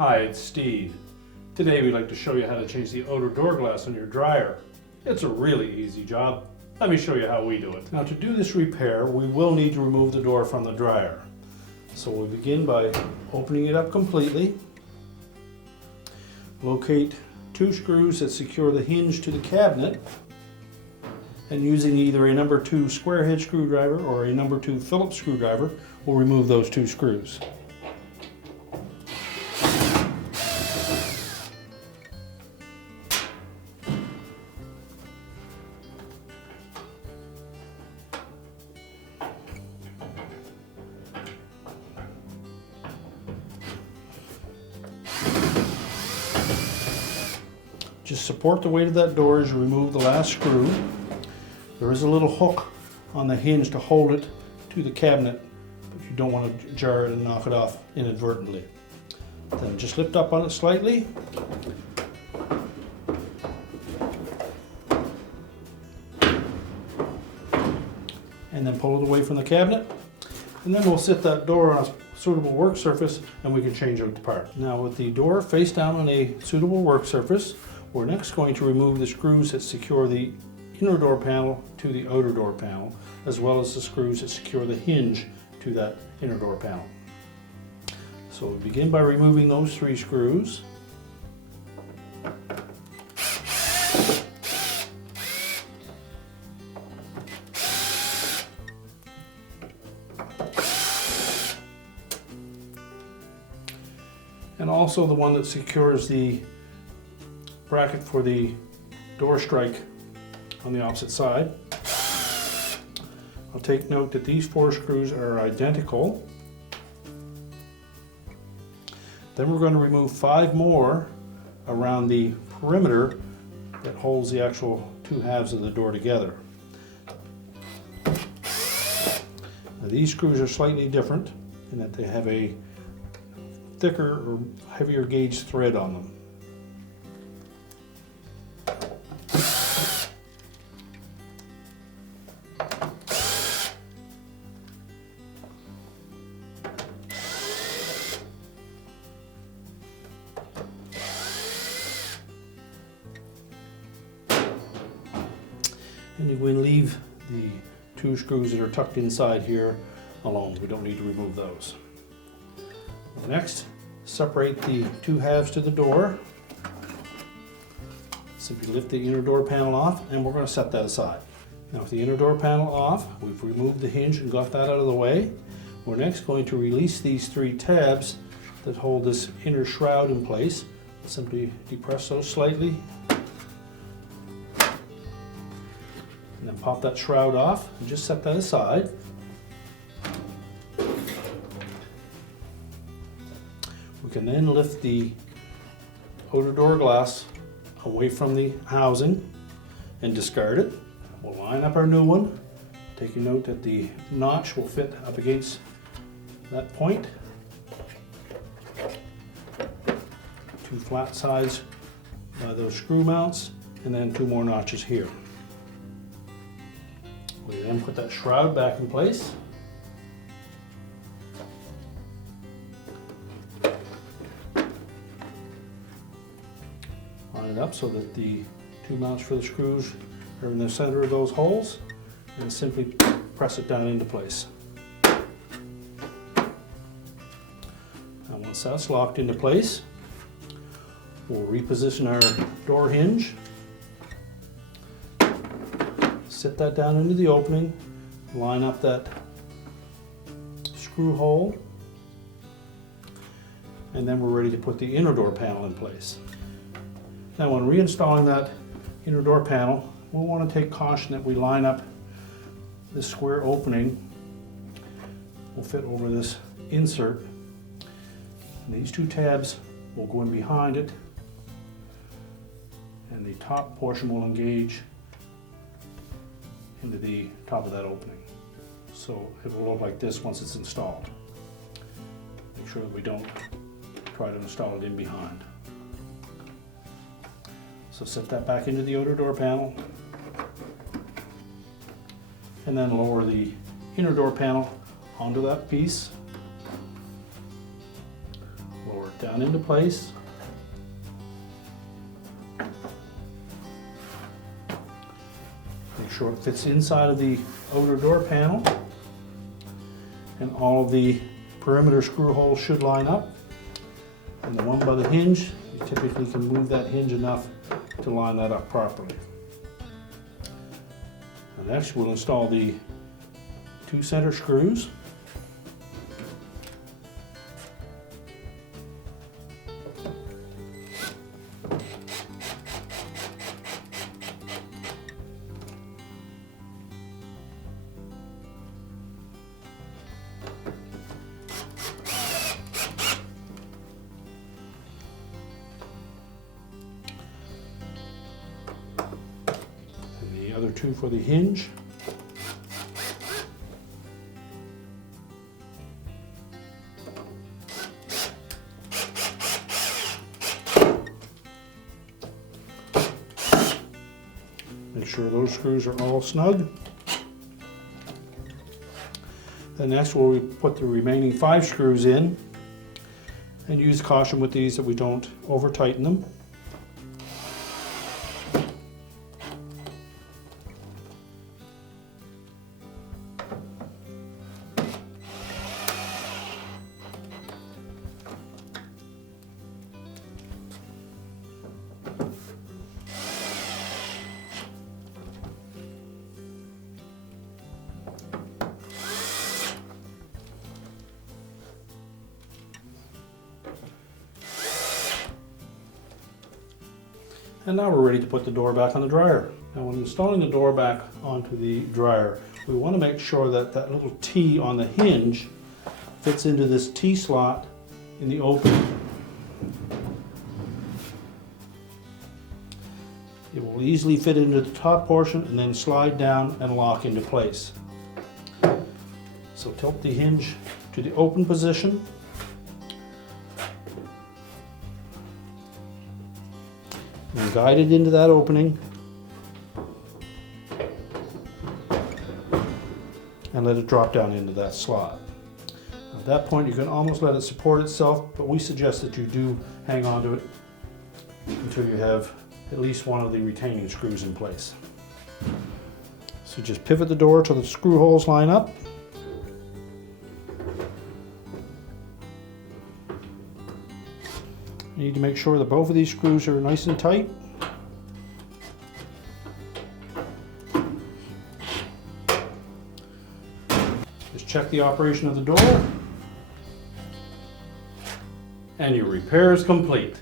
Hi, it's Steve. Today we'd like to show you how to change the outer door glass on your dryer. It's a really easy job. Let me show you how we do it. Now to do this repair, we will need to remove the door from the dryer. So we begin by opening it up completely. Locate two screws that secure the hinge to the cabinet, and using either a number 2 square head screwdriver or a number 2 Phillips screwdriver, we'll remove those two screws. Just support the weight of that door as you remove the last screw. There is a little hook on the hinge to hold it to the cabinet, but you don't want to jar it and knock it off inadvertently. Then just lift up on it slightly. And then pull it away from the cabinet. And then we'll sit that door on a suitable work surface and we can change out the part. Now with the door face down on a suitable work surface, we're next going to remove the screws that secure the inner door panel to the outer door panel, as well as the screws that secure the hinge to that inner door panel. So we begin by removing those 3 screws. And also the one that secures the bracket for the door strike on the opposite side. I'll take note that these 4 screws are identical. Then we're going to remove 5 more around the perimeter that holds the actual 2 halves of the door together. Now these screws are slightly different in that they have a thicker or heavier gauge thread on them. And you can leave the 2 screws that are tucked inside here alone. We don't need to remove those. Next, separate the 2 halves to the door. Simply lift the inner door panel off and we're going to set that aside. Now with the inner door panel off, we've removed the hinge and got that out of the way. We're next going to release these 3 tabs that hold this inner shroud in place. Simply depress those slightly. And then pop that shroud off and just set that aside. We can then lift the outer door glass away from the housing and discard it. We'll line up our new one, taking note that the notch will fit up against that point. 2 flat sides by those screw mounts, and then 2 more notches here. We then put that shroud back in place. Line it up so that the 2 mounts for the screws are in the center of those holes, and simply press it down into place. Now once that's locked into place, we'll reposition our door hinge. Sit that down into the opening, line up that screw hole, and then we're ready to put the inner door panel in place. Now when reinstalling that inner door panel, we'll want to take caution that we line up this square opening. Will fit over this insert, and these 2 tabs will go in behind it, and the top portion will engage into the top of that opening. So it will look like this once it's installed. Make sure that we don't try to install it in behind. So set that back into the outer door panel, and then lower the inner door panel onto that piece. Lower it down into place. Make sure it fits inside of the outer door panel. And all of the perimeter screw holes should line up. And the one by the hinge, you typically can move that hinge enough to line that up properly. And next we'll install the 2 center screws. The other 2 for the hinge. Make sure those screws are all snug. Then next we'll put the remaining 5 screws in, and use caution with these that we don't over tighten them. And now we're ready to put the door back on the dryer. Now when installing the door back onto the dryer, we want to make sure that that little T on the hinge fits into this T slot in the opening. It will easily fit into the top portion and then slide down and lock into place. So tilt the hinge to the open position. And guide it into that opening and let it drop down into that slot. At that point you can almost let it support itself, but we suggest that you do hang on to it until you have at least one of the retaining screws in place. So just pivot the door till the screw holes line up. You need to make sure that both of these screws are nice and tight. Just check the operation of the door, and your repair is complete.